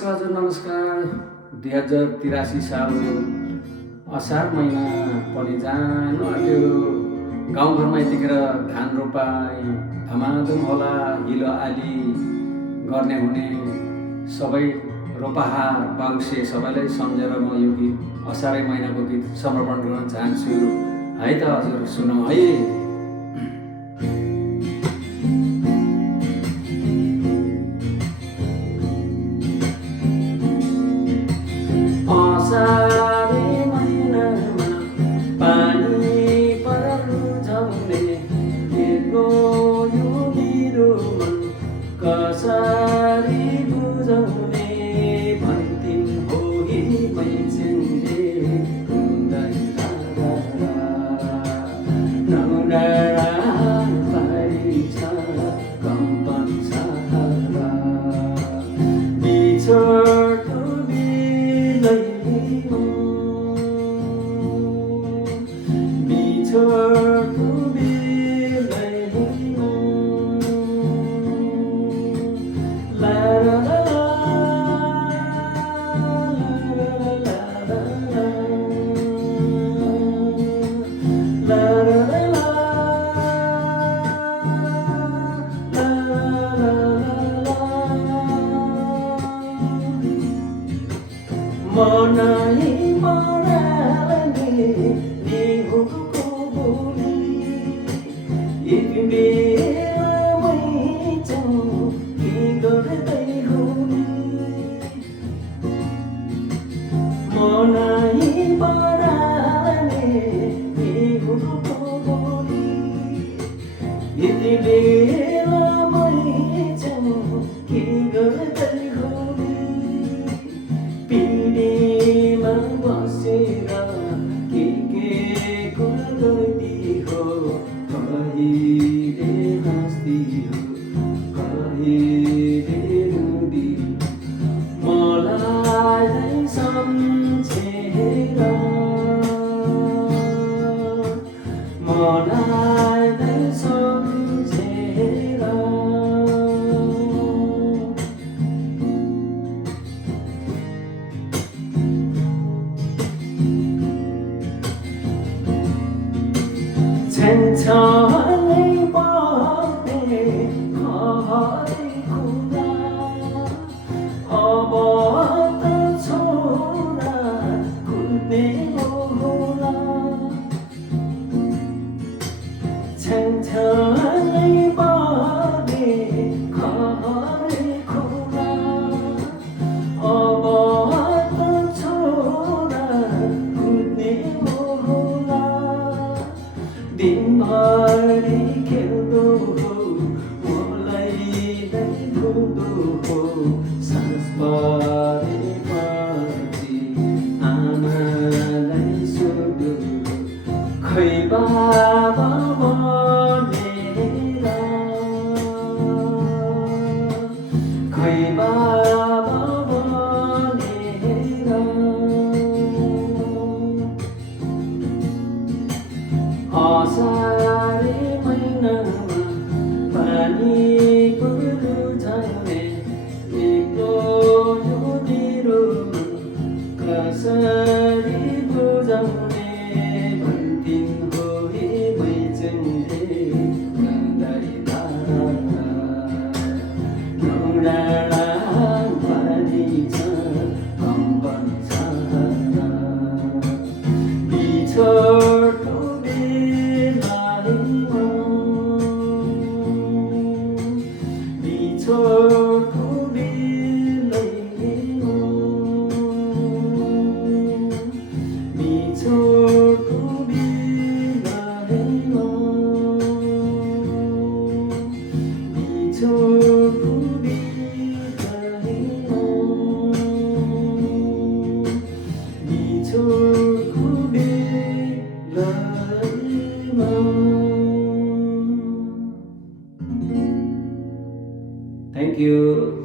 नमस्कार हजुर नमस्कार। 2083 साल असार महिना पनि जानु आँट्यो। गाउँघरमा यतिखेर धान रोपाई धमाधम होला। हिलो आली गर्ने हुने सबै रोपाहार बाउसे सबैलाई सम्झेर म यो गीत असारै महिनाको गीत समर्पण गर्न चाहन्छु। है त हजुर सुनौँ है। असारे महिनामा पानी परल झम्ने यो मेरो मन कसरी बुझाउने भन्थिन् हो हि मैचिन्ले हुँदै तारा नौडाँडा पाइन्छ कम्पन सारा बिछोडको बिछोडको बेलैमा ला ला ला ला ला ला मनै मराले निहुको बोली यति बेलामै जाउँ के गर्दै होली मनै मराले निहुको बोली यति बेलामै जाउँ के गर्दै होली पिँढीमा बसेर के कुरा गर्दी हो कहिले हाँस्दी हो कहिले रुँदी मलाई सम्झेर मलाई सम्झेर छन्छनै पर्ने हरे कुरा अब त छोरा कुद्ने होला छन्छनै पर्ने हरे कुरा अब त छोरा कुद्ने होला दिनभरि खेल्दो हो मलाई नै धुँदो हो सास परेपछि आमालाई सोध्यो खै बाबा भनेर खै बाबा भनेर असारे महिनामा पानी परल झम्ने यो मेरो मन कसरी बुझाउने भन्थिन् हो हि मैचिन्ले हुँदै तारा नौडाँडा पारिन्छ कम्पन सारा बिछोडको बिछोडको बेलैमा बिछोडको बेलैमा बिछोडको बेलैमा बिछोडको बेलैमा। Thank you.